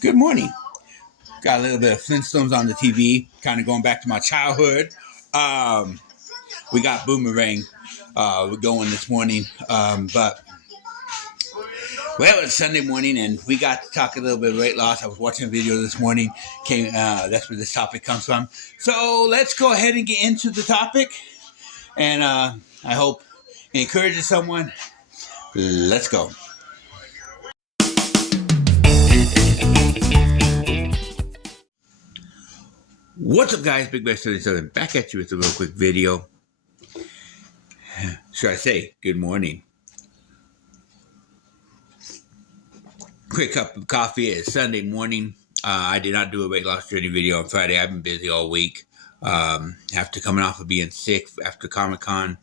Good morning. Got a little bit of Flintstones on the TV, kind of going back to my childhood. We got Boomerang. We're going this morning. It's Sunday morning, and we got to talk a little bit of weight loss. I was watching a video this morning. That's where this topic comes from. So let's go ahead and get into the topic. And I hope it encourages someone. Let's go. What's up, guys? BB77 back at you with a real quick video. Should I say good morning? Quick cup of coffee. It's Sunday morning. I did not do a weight loss journey video on Friday. I've been busy all week. After coming off of being sick after Comic-Con,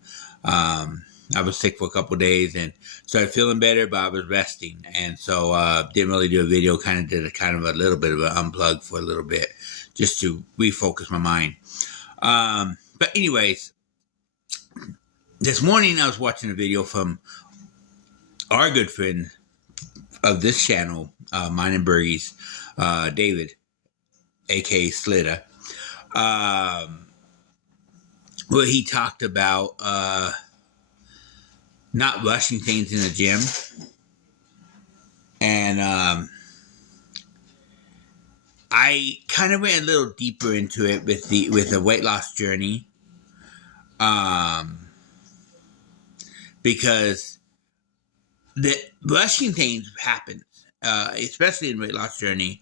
I was sick for a couple days and started feeling better, but I was resting, and so didn't really do a video. Kind of did a little bit of an unplug for a little bit, just to refocus my mind. But anyways, this morning I was watching a video from our good friend of this channel, mine and Bergie's, David, aka Slitta, where he talked about not rushing things in the gym, and I kind of went a little deeper into it with the weight loss journey, because the rushing things happens, especially in weight loss journey,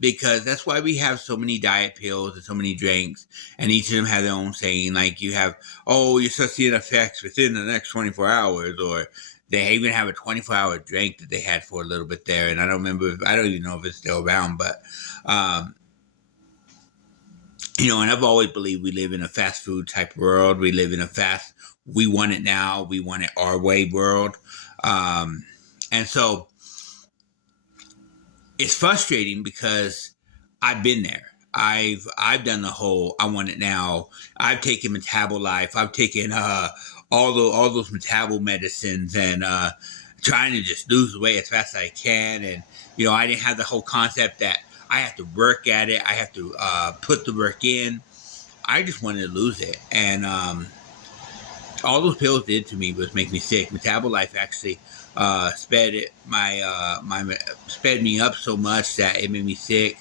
because that's why we have so many diet pills and so many drinks, and each of them have their own saying. Like you have, you're supposed to see an effects within the next 24 hours, or they even have a 24-hour drink that they had for a little bit there, and I don't even know if it's still around, but and I've always believed we live in a fast food type world. We live in a we want it now, we want it our way world, and so it's frustrating because I've been there. I've done the whole I want it now. I've taken Metabolife. I've taken all those metabol medicines and trying to just lose weight as fast as I can. And I didn't have the whole concept that I have to work at it. I have to put the work in. I just wanted to lose it, and all those pills did to me was make me sick. Metabolife actually sped me up so much that it made me sick.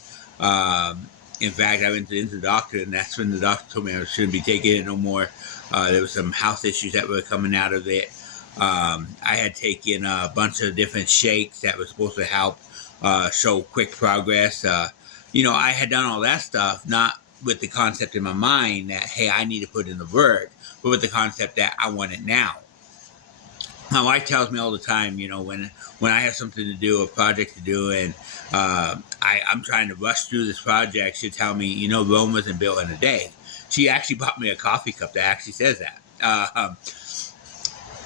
In fact, I went into the doctor, and that's when the doctor told me I shouldn't be taking it no more. There was some health issues that were coming out of it. I had taken a bunch of different shakes that were supposed to help show quick progress. I had done all that stuff, not with the concept in my mind that, hey, I need to put in the work, but with the concept that I want it now. My wife tells me all the time, when I have something to do, a project to do, and I'm trying to rush through this project, she'll tell me, Rome wasn't built in a day. She actually bought me a coffee cup that actually says that.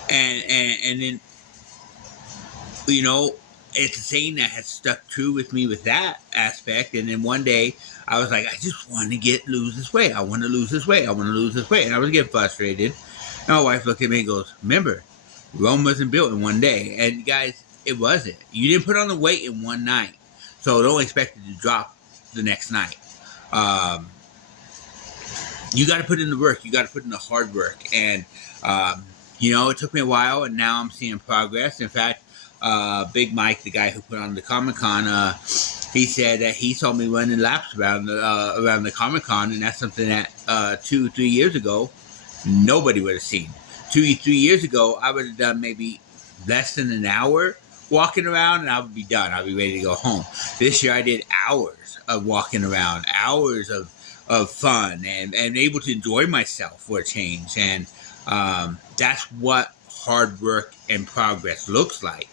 And then, it's a saying that has stuck true with me with that aspect. And then one day I was like, I just want to lose this weight. I want to lose this weight. I want to lose this weight. And I was getting frustrated. And my wife looked at me and goes, remember, Rome wasn't built in one day. And guys, it wasn't. You didn't put on the weight in one night. So don't expect it to drop the next night. You got to put in the work. You got to put in the hard work. And, it took me a while, and now I'm seeing progress. In fact, Big Mike, the guy who put on the Comic-Con, he said that he saw me running laps around the Comic-Con, and that's something that 2-3 years ago, nobody would have seen. 2-3 years ago, I would have done maybe less than an hour walking around, and I would be done. I'd be ready to go home. This year, I did hours of walking around, hours of fun, and able to enjoy myself for a change. And that's what hard work and progress looks like.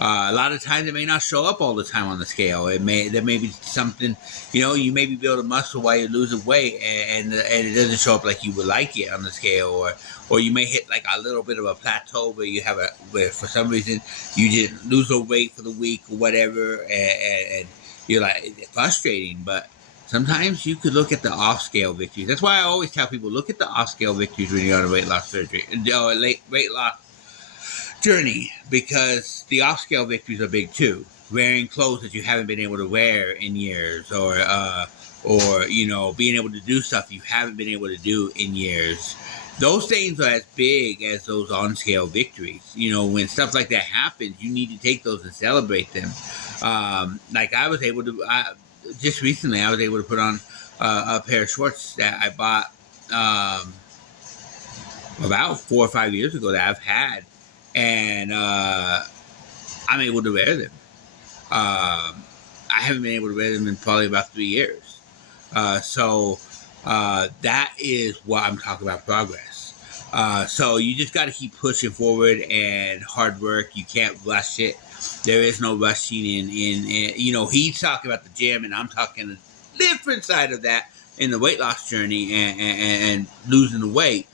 A lot of times it may not show up all the time on the scale. There may be something, you maybe build a muscle while you're losing weight, and it doesn't show up like you would like it on the scale, or you may hit like a little bit of a plateau where for some reason you didn't lose the weight for the week or whatever, and you're like, it's frustrating. But sometimes you could look at the off-scale victories. That's why I always tell people, look at the off-scale victories when you're on a weight loss weight loss journey, because the off-scale victories are big too. wearing clothes that you haven't been able to wear in years, or you know, being able to do stuff you haven't been able to do in years. Those things are as big as those on-scale victories. You know, when stuff like that happens, you need to take those and celebrate them. Like I was able to, just recently, I was able to put on a pair of shorts that I bought about 4 or 5 years ago that I've had, and I'm able to wear them. I haven't been able to wear them in probably about 3 years. So that is what I'm talking about, progress. So you just got to keep pushing forward and hard work. You can't rush it. There is no rushing in, you know, he's talking about the gym, and I'm talking a different side of that in the weight loss journey and losing the weight.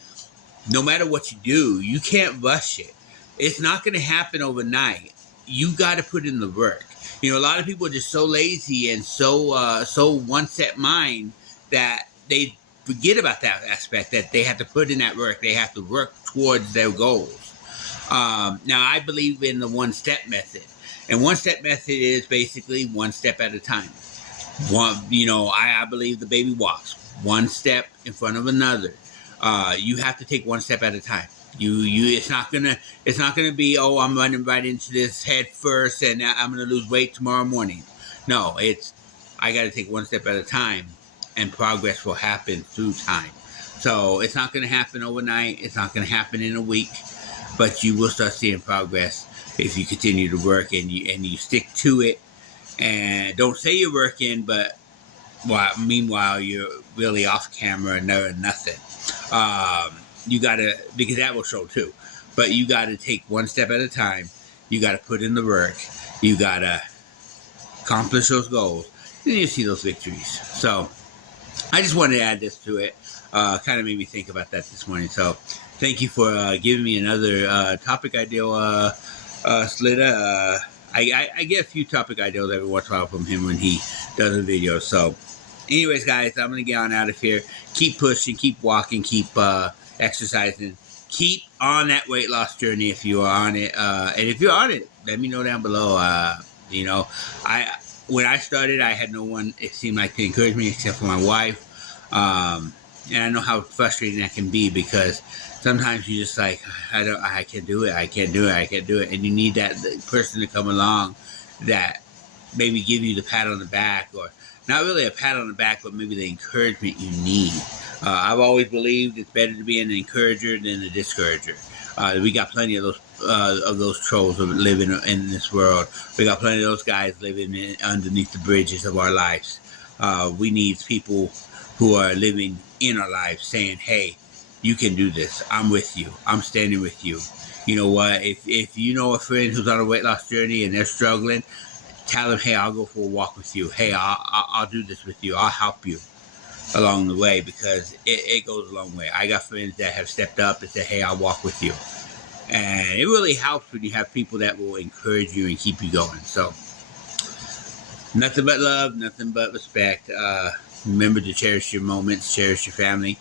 No matter what you do, you can't rush it. It's not going to happen overnight. You got to put in the work. You know, a lot of people are just so lazy and so one-set mind that they forget about that aspect, that they have to put in that work. They have to work towards their goals. Now, I believe in the one-step method. And one-step method is basically one step at a time. You know, I believe the baby walks. One step in front of another. You have to take one step at a time. It's not gonna be, oh, I'm running right into this head first and I'm gonna lose weight tomorrow morning. No, I gotta take one step at a time, and progress will happen through time. So it's not gonna happen overnight. It's not gonna happen in a week, but you will start seeing progress if you continue to work and you stick to it, and don't say you're working, but meanwhile you're really off camera and nothing. You gotta, because that will show too, but you gotta take one step at a time. You gotta put in the work. You gotta accomplish those goals, and you see those victories. So I just wanted to add this to it. Kind of made me think about that this morning. So thank you for giving me another topic idea, Slitta. I get a few topic ideas every once in a while from him when he does a video. So anyways, guys, I'm going to get on out of here. Keep pushing, keep walking, keep exercising. Keep on that weight loss journey if you are on it. And if you're on it, let me know down below. You know, when I started, I had no one, it seemed like, to encourage me except for my wife. And I know how frustrating that can be, because sometimes you're just like, I can't do it. And you need that person to come along that maybe give you the pat on the back, or not really a pat on the back, but maybe the encouragement you need. I've always believed it's better to be an encourager than a discourager. We got plenty of those trolls living in this world. We got plenty of those guys living underneath the bridges of our lives. We need people who are living in our lives saying, hey, you can do this. I'm with you. I'm standing with you. You know what? If you know a friend who's on a weight loss journey and they're struggling, tell them, hey, I'll go for a walk with you. Hey, I'll do this with you. I'll help you along the way, because it goes a long way. I got friends that have stepped up and said, hey, I'll walk with you. And it really helps when you have people that will encourage you and keep you going. So nothing but love, nothing but respect. Remember to cherish your moments, cherish your family.